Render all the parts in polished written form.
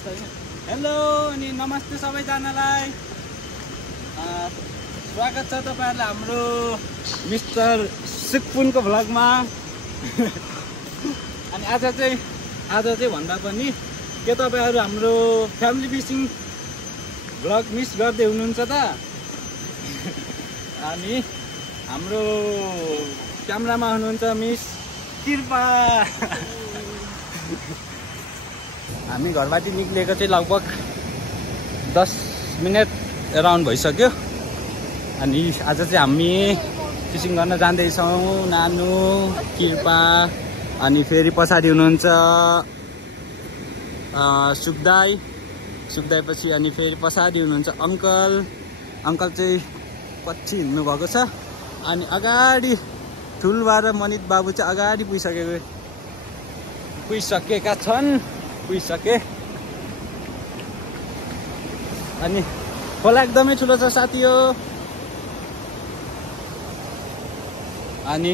Hello अनि नमस्ते सबैजनालाई। स्वागत छ तपाईहरुलाई हाम्रो मिस्टर सुकपुनको भ्लगमा। अनि आज चाहिँ भन्दा पनि के तपाईहरु हाम्रो फ्यामिली फिशिङ भ्लग मिस गर्दै हुनुहुन्छ त? अनि हाम्रो क्यामेरामा हुनुहुन्छ मिस कृपा। हामी घरबाट निक्लेको चाहिँ लगभग 10 मिनेट अराउन्ड भइसक्यो। अनि आज चाहिँ हामी फिशिङ गर्न जाँदैछौँ। नानु, कृपा अनि फेरि पछाडि हुनुहुन्छ सुखदाई पछि अनि फेरि पछाडि हुनुहुन्छ अङ्कल चाहिँ पछि हिँड्नु भएको छ। अनि अगाडि ठुलबा र मनित बाबु चाहिँ अगाडि पुगिसकेका छन्। अनि खोला एकदमै ठुलो छ साथी हो। अनि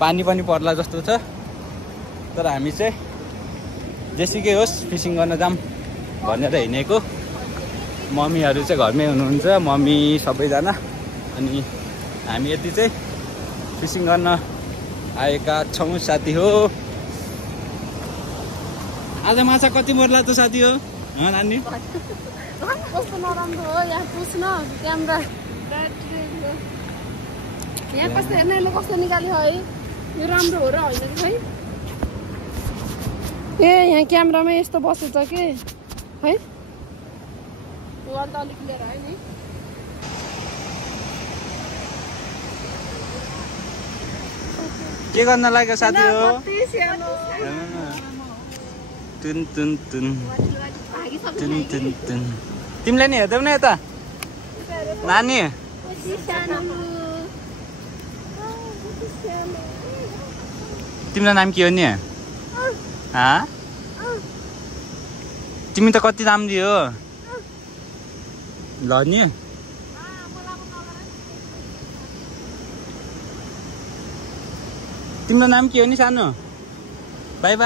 पानी पनि पर्ला जस्तो छ। तर हामी चाहिँ जेसुकै होस् फिशिङ गर्न जाम भनेर हिँडेको। मम्मीहरू चाहिँ घरमै हुनुहुन्छ, मम्मी सबैजना। अनि हामी यति चाहिँ फिशिङ गर्न आएका छौँ साथी हो। आज माछा कति मर्ला त साथी हो? नानी कस्तो नराम्रो हो यहाँ पुछ्न क्यामेरा यहाँ कस्तो हेर्न कस्तो निकाल्यो है। यो राम्रो हो र होइन खै? ए यहाँ क्यामेरामा यस्तो बसेछ के है? अलिक लिएर है नि। के गर्न लाग्यो साथी हो? तुन तिमीले नि हेर्दैौ न यता नानी। तिम्रो नाम के हो नि? तिमी त कति राम्री हो ल नि। तिम्रो नाम के हो नि सानो? बाई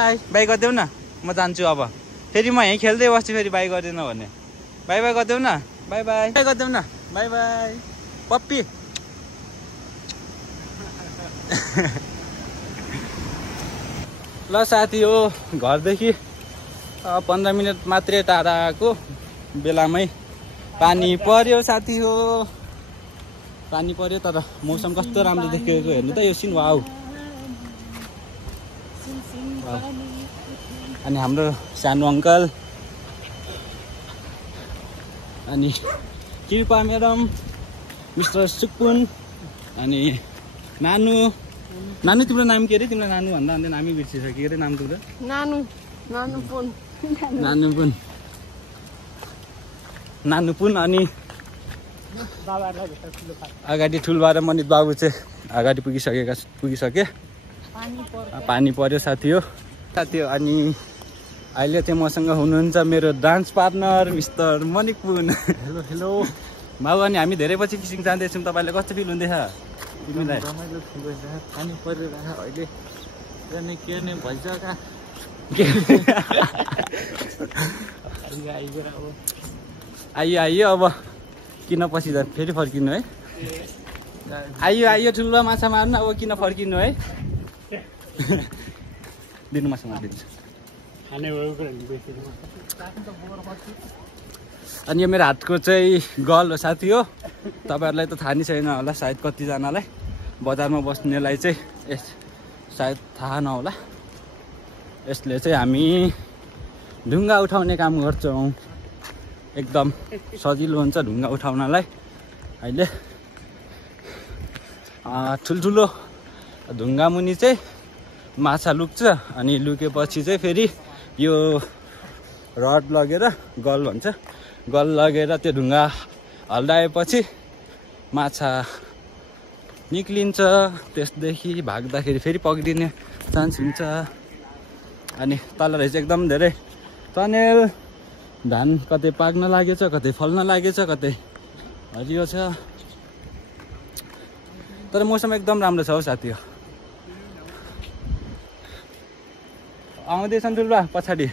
गरिदेऊ न, म जान्छु अब। फेरि म यहीँ खेल्दै बस्छु फेरि बाई गर्दैन भने। बाई गरिदेऊ न, बाई गरिदेऊ न, बाई पप्पी। ल साथी हो, घरदेखि 15 मिनट मात्रै टाढा आएको बेलामै पानी पर्यो साथी हो। पानी पर्यो तर मौसम कस्तो राम्रो देखेको हेर्नु त यो सिन। वाउ। अनि हाम्रो सानो अङ्कल अनि कृपा म्याडम, मिस्टर सुकपुन अनि नानु तिम्रो नाम के अरे? तिम्रो नानु भन्दा नामै बिर्सिसक्यो के अरे नाम तिम्रो? नानुपुन। अनि अगाडि ठुलबा र मनित बाबु चाहिँ अगाडि पुगिसके। पानी पर्यो साथी हो। अनि अहिले चाहिँ मसँग हुनुहुन्छ मेरो डान्स पार्टनर मिस्टर मनिपुन। हेलो बाबु। अनि हामी धेरै पछि फिसिङ जाँदैछौँ। तपाईँलाई कस्तो फिल हुँदैछ? तिमीलाई? पानी परिरहेको अहिले के नै भइसक्यो। आइयो अब किन पछि फेरि फर्किनु है? आइयो ठुलो माछा मार्नु। अब किन फर्किनु है? दिनु माछा मारिदिन्छ। अनि यो मेरो हातको चाहिँ गल हो साथी हो। तपाईँहरूलाई त थाहा नै छैन होला सायद, कतिजनालाई बजारमा बस्नेलाई चाहिँ सायद थाहा नहोला। यसले चाहिँ हामी ढुङ्गा उठाउने काम गर्छौँ। एकदम सजिलो हुन्छ ढुङ्गा उठाउनलाई। अहिले ठुल्ठुलो ढुङ्गा मुनि चाहिँ माछा लुक्छ। अनि लुकेपछि चाहिँ फेरि यो रड लगेर गल भन्छ, गल लगेर त्यो ढुङ्गा हल्लाएपछि माछा निक्लिन्छ। त्यसदेखि भाग्दाखेरि फेरि पक्रिने चान्स हुन्छ। अनि तल रहेछ एकदम धेरै तनेल। धान कतै पाक्न लागेछ, कतै फल्न लागेछ, कतै हरियो छ। तर मौसम एकदम राम्रो छ हौ साथी हो। आउँदैछन् ठुल्बा पछाडि।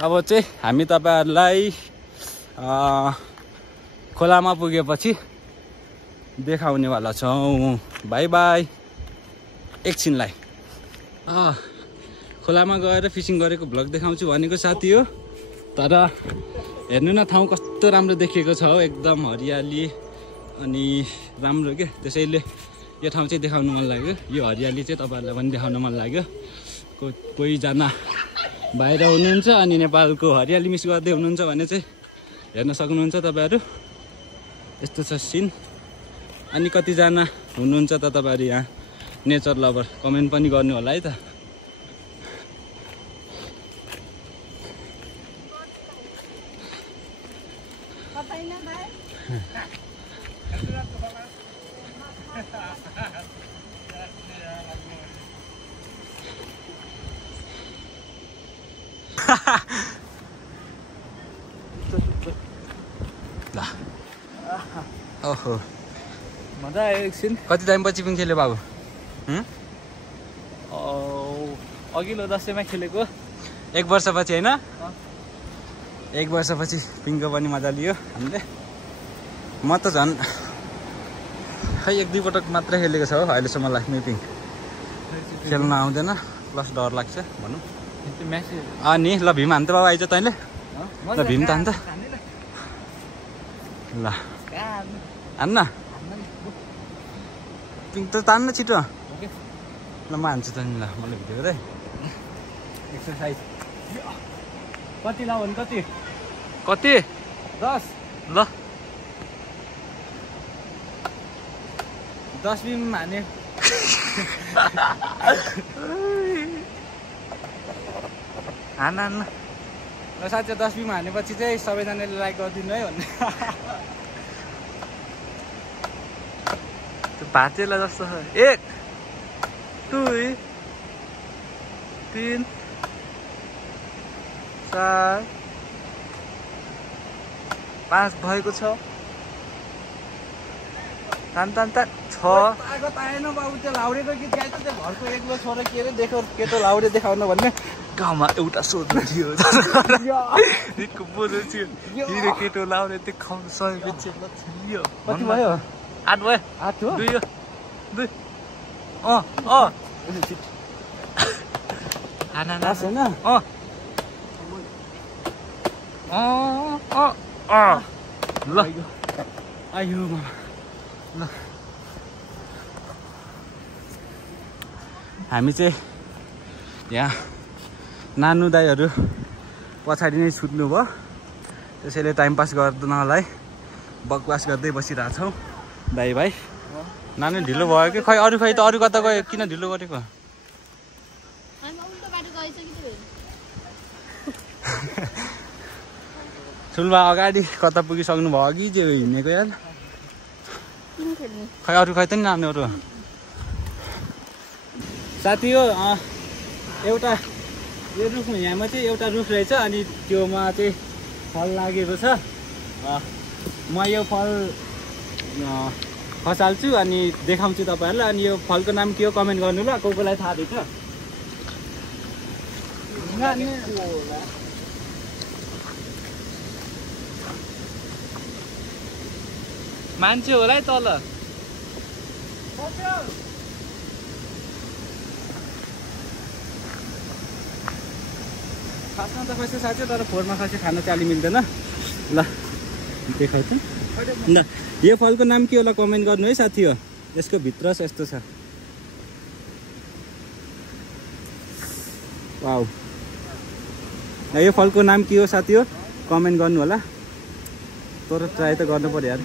अब चाहिँ हामी तपाईहरुलाई खोलामा पुगेपछि देखाउनेवाला छौँ। By by. एकछिनलाई खोलामा गएर फिसिङ गरेको भ्लग देखाउँछु भनेको साथी हो, तर हेर्नु न ठाउँ कस्तो राम्रो देखिएको छ हो, एकदम हरियाली अनि राम्रो के। त्यसैले यो ठाउँ चाहिँ देखाउनु मन लाग्यो, यो हरियाली चाहिँ तपाईहरुलाई पनि देखाउन मन लाग्यो। कोहीजना बाहिर हुनुहुन्छ अनि नेपालको हरियाली मिस गर्दै हुनुहुन्छ भने चाहिँ हेर्न सक्नुहुन्छ तपाईहरु। यस्तो छ सिन। अनि कतिजना हुनुहुन्छ त तपाईहरु यहाँ नेचर लभर, कमेन्ट पनि गर्नु होला है त। ओहो मजा आयो एकछिन। कति टाइमपछि पनि खेल्यो बाबु? अघिल्लो दसैँमा खेलेको। 1 वर्षपछि होइन? 1 वर्षपछि पिङको पनि मजा लियो हामीले। म त झन् खै 1-2 पटक मात्रै खेलेको छ हो अहिलेसम्म लाइफमै पिङ। खेल्न आउँदैन प्लस डर लाग्छ भनौँ। अनि ल भीम हान्त बाबु आइज तैँले। ल भीम त हान्त। ल हान्न पिङ त तान्न छिटो। ल म हान्छु त नि। ल मलाई भिडियो गरे एक्सर्साइज। कति लाऊ भने कति? 10। ल 10 बिम हाने। हान ल साथी 10 बिम हानेपछि चाहिँ सबैजनाले लाइक गरिदिनु है भन्ने। भाँचेला जस्तो छ। 1 2 3 4 5 भएको छ। तान 6। आएन बाबु त्यो लाउरेको गीत गाइछ त्यो घरको एक्लो छोरा के अरे देखो केटो लाउरे देखाउन भन्ने। गाउँमा एउटा सोध्नु थियो रितको बोल्नु थियो हिरो केटो लाउने त्यो खाउनु सकेपछि लियो। कति भयो? 8 भयो। 8 हो? 2 हाना छैन? ल आयो ल हामी चाहिँ यहाँ नानु दाइहरू पछाडि नै छुट्नु भयो, त्यसैले टाइम पास गर्नलाई बकवास गर्दै बसिरहेछौँ दाइ भाइ। नानु ढिलो भयो कि खै अरू कता गयो किन ढिलो गरेको? सुलभा अगाडि कता पुगिसक्नु भयो अघि जे हिँडेको यार। खै अरू त नि नानु अरू साथी हो। एउटा यो रुख यहाँमा चाहिँ एउटा रुख रहेछ अनि त्योमा चाहिँ फल लागेको छ। म यो फल खसाल्छु अनि देखाउँछु तपाईँहरूलाई। अनि यो फलको नाम के हो कमेन्ट गर्नु ल, कोलाई थाहा रहेछ। मान्छे होला है तल। खासमा त पैसा साथी तर फोहोरमा खासै खान चाली मिल्दैन। ल देखाउँछु ल। यो फलको नाम के होला कमेन्ट गर्नु है साथी हो। यसको भित्र छ यस्तो छ। वाउ यो फलको नाम के हो साथी हो कमेन्ट गर्नु होला। तर ट्राई त गर्नु पर्यो यार।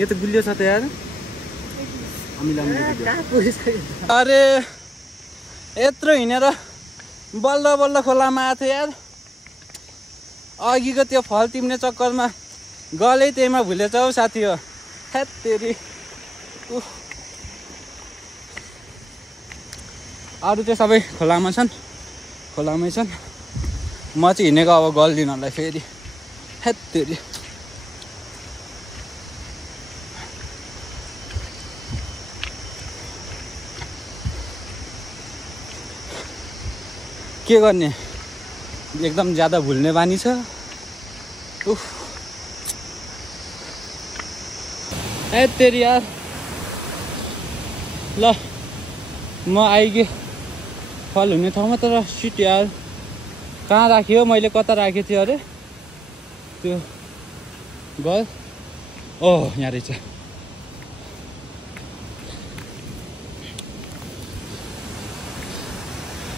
यो त गुलियो छ त यार। अरे यत्रो हिँडेर बल्ल बल्ल खोलामा आएको थियो यार। अघिको त्यो फल तिम्ने चक्करमा गलै त्यहीमा भुलेछ हौ साथी हो। हेत तेरी अरू चाहिँ सबै खोलामा छन्, खोलामै छन्। म चाहिँ हिँडेको अब गल्दिनलाई फेरि। हेत तेरी के गर्ने एकदम ज्यादा भुल्ने बानी छ। उफ ए तेरी यार। ल म आइगे फल हुने ठाउँमा, तर सिट यार कहाँ राख्यो मैले, कता राखेको थिएँ अरे त्यो गल। ओह यहाँ रहेछ।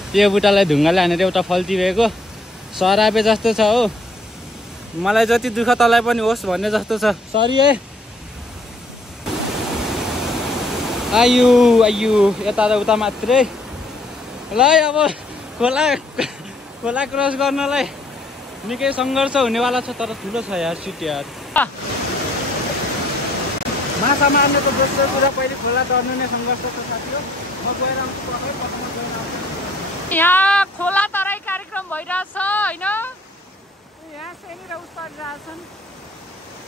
यो बुट्टालाई ढुङ्गाले हानेर एउटा फल टिपेको सरापे जस्तो छ हो। मलाई जति दुःख तँलाई पनि होस् भन्ने जस्तो छ। सरी है। आयु आयु यता र उता मात्रै। ल अब खोला खोला क्रस गर्नलाई निकै सङ्घर्ष हुनेवाला छ, तर ठुलो छ यार सिट यार। माछा मार्नेको दोस्रो कुरा पहिले खोला तर्नु नै सङ्घर्ष छ साथी हो। म गएर आउँछु तपाईँ पछाडि गएर आउँछु। यहाँ खोला तराई कार्यक्रम भइरहेछ होइन। यहाँ सेनी र उस परिरहेछन्।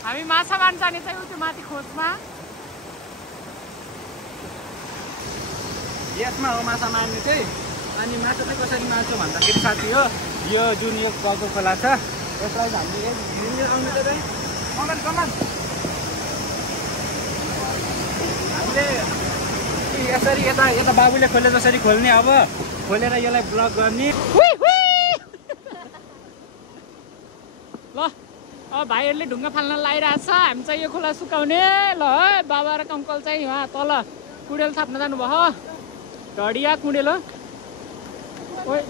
हामी माछा मार्न जाने चाहिँ त्यो माथि खोजमा। यसमा हो माछा मार्ने चाहिँ। अनि माछा चाहिँ कसरी मार्छ भन्दाखेरि साथी हो, यो जुन यो गाउँको खोला छ यसलाई हामीले आउनु त कमान कमान हामीले यसरी यता यता बाबुले खोले जसरी खोल्ने, अब खोलेर यसलाई ब्लक गर्ने। ल अब भाइहरूले ढुङ्गा फाल्न लागिरहेछ, हामी चाहिँ यो खोला सुकाउने। ल है बाबा र अङ्कल चाहिँ उहाँ तल कुडेल थाप्न जानुभयो। ढडिया कुडेल हो। ओइ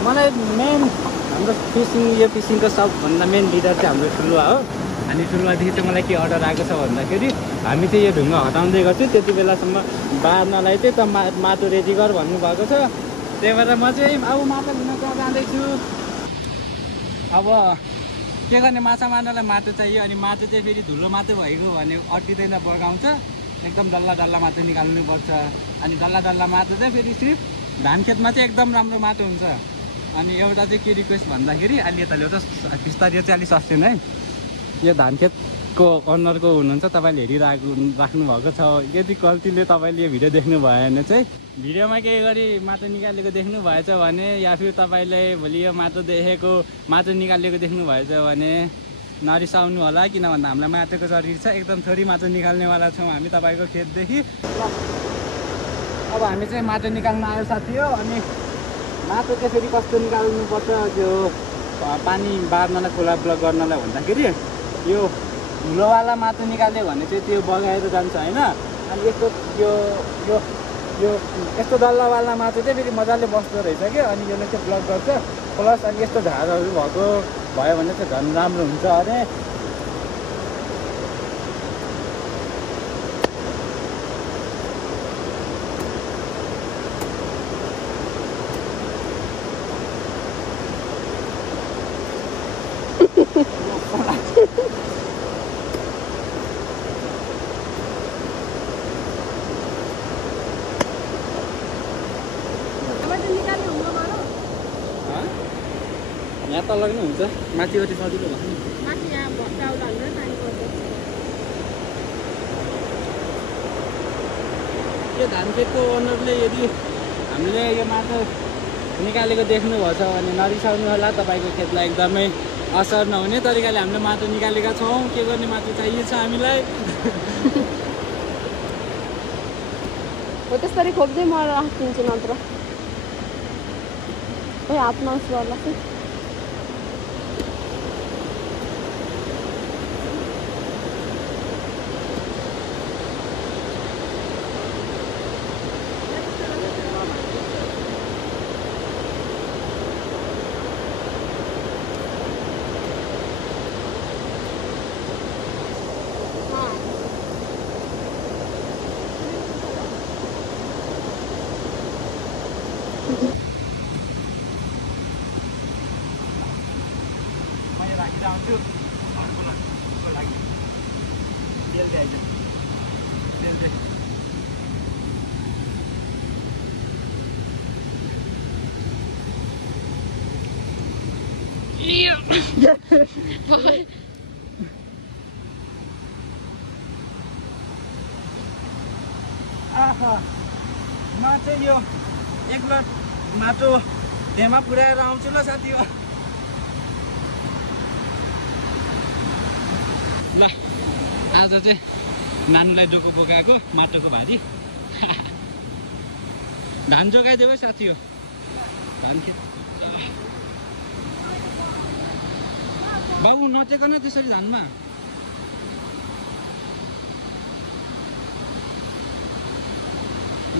मलाई मेन हाम्रो फिसिङ यो फिसिङको सबभन्दा मेन लिडर चाहिँ हाम्रो ठुलुवा हो। अनि ठुलुवादेखि चाहिँ मलाई के अर्डर आएको छ भन्दाखेरि हामी चाहिँ यो ढुङ्गा हटाउँदै गर्छु, त्यति बेलासम्म बार्नलाई चाहिँ त माटो रेडी गर भन्नुभएको छ। त्यही भएर म चाहिँ अब माटो लिन जाँदैछु। अब के गर्ने, माछा मार्नलाई माटो चाहियो। अनि माटो चाहिँ फेरि धुलो माटो भएको भने अट्टिँदैन, बगाउँछ। एकदम डल्ला डल्ला माटो निकाल्नुपर्छ। अनि डल्ला डल्ला माटो चाहिँ फेरि सिर्फ धान खेतमा चाहिँ एकदम राम्रो माटो हुन्छ। अनि एउटा चाहिँ के रिक्वेस्ट भन्दाखेरि अलि यता ल्याउँछ बिस्तारै चाहिँ अलिक सस्टेन है। यो धान खेतको ओनरको हुनुहुन्छ, तपाईँले राख्नु भएको छ। यदि गल्तीले तपाईँले यो भिडियो देख्नु भयो भने चाहिँ भिडियोमा केही गरी माटो निकालेको देख्नु भएछ भने, या फिर तपाईँले भोलि यो माटो देखेको माटो निकालेको देख्नु भएछ भने नरिसाउनु होला, किन भन्दा हामीलाई माटोको जरुरी छ। एकदम थोरै माटो निकाल्नेवाला छौँ हामी तपाईँको खेतदेखि। अब हामी चाहिँ माटो निकाल्न आयो साथी हो। अनि माटो चाहिँ फेरि कस्तो निकाल्नुपर्छ त्यो पानी बार्नलाई, खोला ब्लक गर्नलाई भन्दाखेरि यो धुलोवाला माटो निकाल्यो भने चाहिँ त्यो बगाएर जान्छ होइन। अनि यस्तो यो यो यो यस्तो डल्लावाला माटो चाहिँ फेरि मजाले बस्दो रहेछ क्या। अनि यसले चाहिँ ब्लक गर्छ। प्लस अनि यस्तो झारहरू भएको भयो भने चाहिँ झन् राम्रो हुन्छ अरे। यहाँ तल पनि हुन्छ, माथिपट्टि सजिलो भयो नि। यो धान खेतको ओनरले यदि हामीले यो माटो निकालेको देख्नुभएको छ भने नरिसाउनु होला। तपाईँको खेतलाई एकदमै असर नहुने तरिकाले हामीले माटो निकालेका छौँ। के गर्ने माटो चाहिएको छ हामीलाई। हो त्यसरी खोप्दै म राखिदिन्छु नत्र खोइ हातमा उस गर्ला चाहिँ म चाहिँ यो एक लट माटो त्यहाँमा पुऱ्याएर आउँछु ल साथी हो। ल आज चाहिँ नानुलाई डोको बोकाएको माटोको भारी धान जोगाइदेऊ है साथी हो। धान खेत बाबु नचेको न त्यसरी धानमा।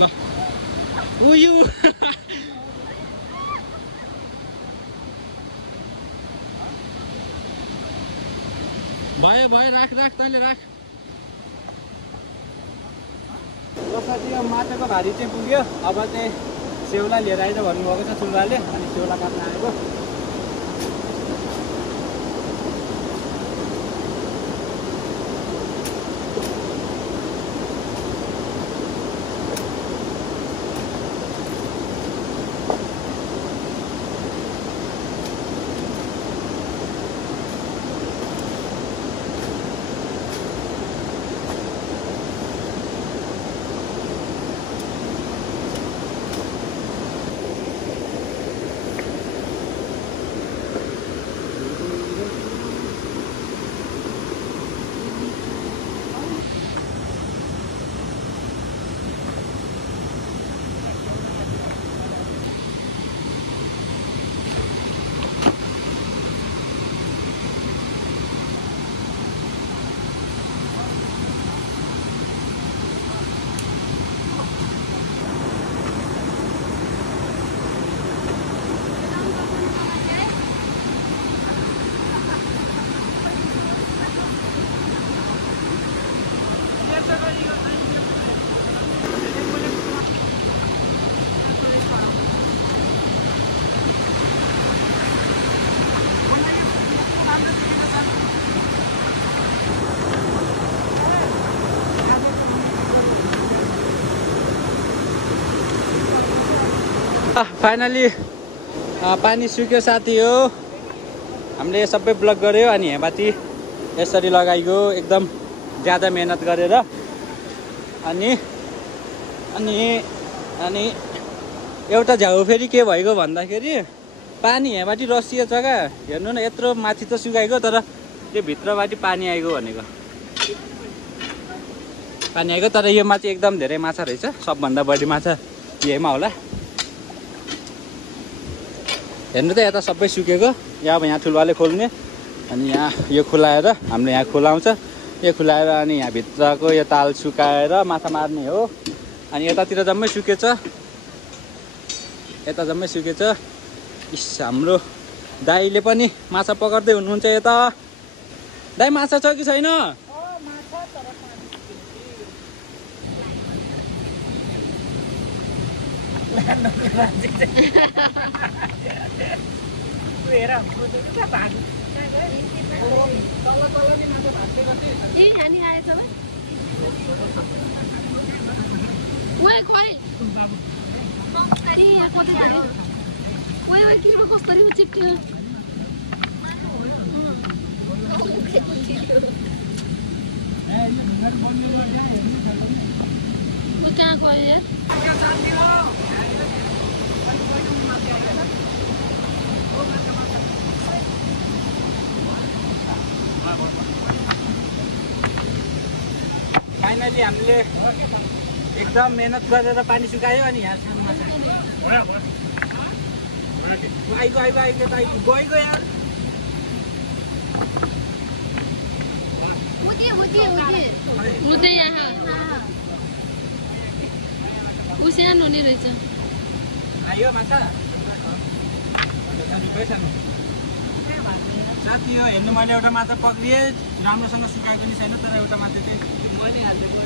ल उयो भयो भयो राख राख तैँले राख। ल साथी अब माटोको भारी चाहिँ पुग्यो। अब चाहिँ सेउला लिएर आइज भन्नुभएको छ ठुल्बाले। अनि सेउला काट्न आएको। फाइनली पानी सुक्यो साथी हो। हामीले सबै ब्लक गऱ्यो अनि हेमाती यसरी लगाइयो एकदम ज्यादा मेहनत गरेर। अनि अनि अनि एउटा झ्याउ फेरि के भएको भन्दाखेरि पानी हेमाटी रसिएछ क्या। हेर्नु न यत्रो माथि त सुकाइगयो तर त्यो भित्रबाटि पानी आइगयो भनेको। पानी आइगयो तर योमा चाहिँ एकदम धेरै माछा रहेछ। सबभन्दा बढी माछा यहीमा होला। हेर्नु त यता सबै सुकेको। यहाँ अब यहाँ ठुलवाले खोल्ने अनि यहाँ यो खुलाएर हामीले यहाँ खुलाउँछ। यो खुलाएर अनि यहाँ भित्रको यो ताल सुकाएर माछा मार्ने हो। अनि यतातिर जम्मै सुकेछ। यता जम्मै सुकेछ। इस हाम्रो दाइले पनि माछा पकर्दै हुनुहुन्छ यता। दाइ माछा छ कि छैन? कसरी चिप्टियो कहाँ गयो यार? फाइनली हामीले एकदम मेहनत गरेर पानी सुकायो अनि यहाँ सानो माछा गएको यार मुझे यहाँ उसे नहुने रहेछ आयो माछा साथी यो हेर्नु मैले एउटा माछा पक्रिएँ राम्रोसँग सुकाएको नि छैन तर एउटा माछा चाहिँ मैले हालिदिएको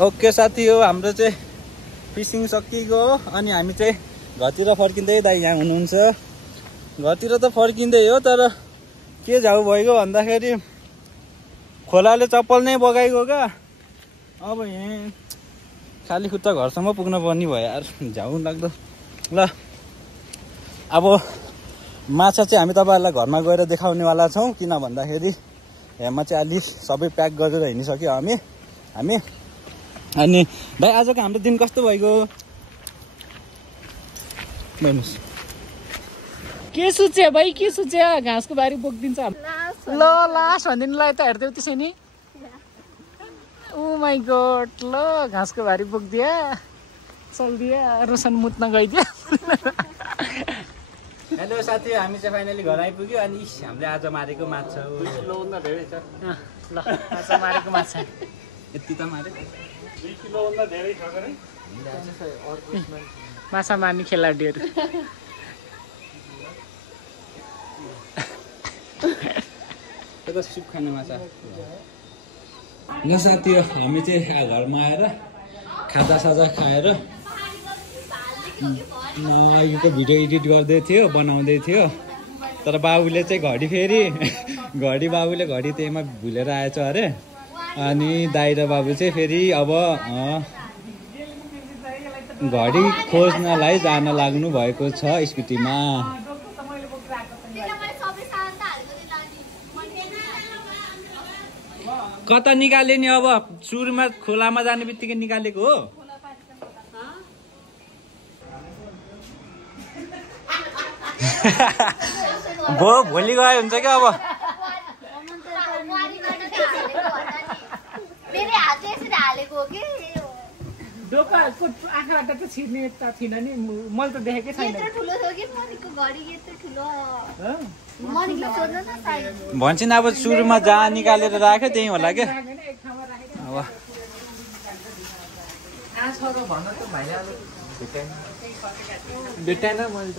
ओके साथी हो हाम्रो चाहिँ फिसिङ सकिएको हो अनि हामी चाहिँ घरतिर फर्किँदै दाइ यहाँ हुनुहुन्छ घरतिर त फर्किँदै हो तर के झाउ भइगयो भन्दाखेरि खोलाले चप्पल नै बगाइगयो क्या अब यहाँ खाली खुट्टा घरसम्म पुग्न पर्ने भयो यार झाउ लाग्दो ल अब माछा चाहिँ हामी तपाईँहरूलाई घरमा गएर देखाउनेवाला छौँ किन भन्दाखेरि यहाँ चाहिँ अलि सबै प्याक गरेर हिँडिसक्यो हामी अनि भाइ आजको हाम्रो दिन कस्तो भइगयो भन्नुहोस् के सुचे भाइ के सुचे घाँसको बारी बोकिदिन्छ ल लास्ट भनिदिनुलाई त हेर्दै त्यसै नि ओ माई गॉड ल घाँसको बारी बोकिदिया चल्दिया रोशन मुत्न गइदिया हेलो साथी हामी चाहिँ फाइनली घर आइपुग्यो अनि हामीले आज मारेको माछा किलोभन्दा धेरै छ ल आज मारेको माछा यति त मारे 2 किलोभन्दा धेरै छ गरे माछा मार्ने खेलाडीहरू त्यो सुप खाने माछा ल साथी हो हामी चाहिँ घरमा आएर खाजासाजा खाएर अघिको भिडियो एडिट गर्दै थियो बनाउँदै थियो तर बाबुले चाहिँ घडी बाबुले घडी त्यहीमा भुलेर आएछ अरे अनि दाइ र बाबु चाहिँ फेरि अब घडी खोज्नलाई जान लाग्नु भएको छ स्कुटीमा कता निकाले नि अब सुरुमा खोलामा जाने बित्तिकै निकालेको हो भोलि गए हुन्छ क्या अब डोकाको आँखाबाट त छिर्ने त थिएन नि मैले त देखेकै छैन भन्छ नि अब सुरुमा जहाँ निकालेर राख्यो त्यही होला क्या अब भेटाएन मैले त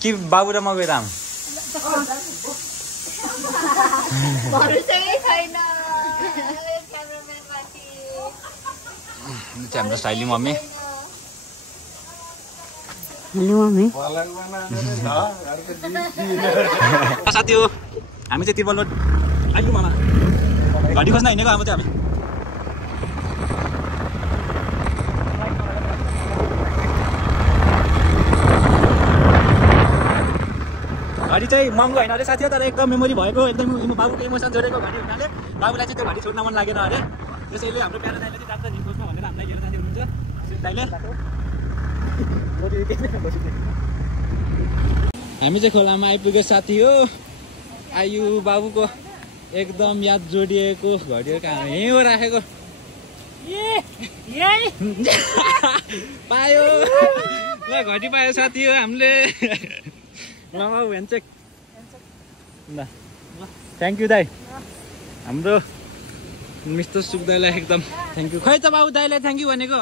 कि बाबु र म गएर आऊँ हाम्रो स्टाइली मम्मी साथी हो हामी चाहिँ तिरुवल आइयो मामा घडी खोज्न हिँडेको अब चाहिँ हामी घडी चाहिँ महँगो होइन अरे साथी हो तर एकदम मेमोरी भएको एकदम बाबुको इमोसन जोडेको घडी हुनाले बाबुलाई चाहिँ त्यो घडी छोड्न मन लागेन अरे त्यसैले हाम्रो प्यारो दाइले चाहिँ जान्छ नि खोज्न भनेर हामीलाई लिएर जाँदै हुनुहुन्छ दाइले हामी चाहिँ खोलामा आइपुग्यो साथी हो आयु बाबुको एकदम याद जोडिएको घडीहरू कहाँ यहीँ हो राखेको पायो ल घडी पायो साथी हो हामीले बाबु ह्यान्डसेक ल थ्याङ्क यू दाइ हाम्रो मिस्टर सुख दाइलाई एकदम थ्याङ्क यू खै त बाबु दाइलाई थ्याङ्क यू भनेको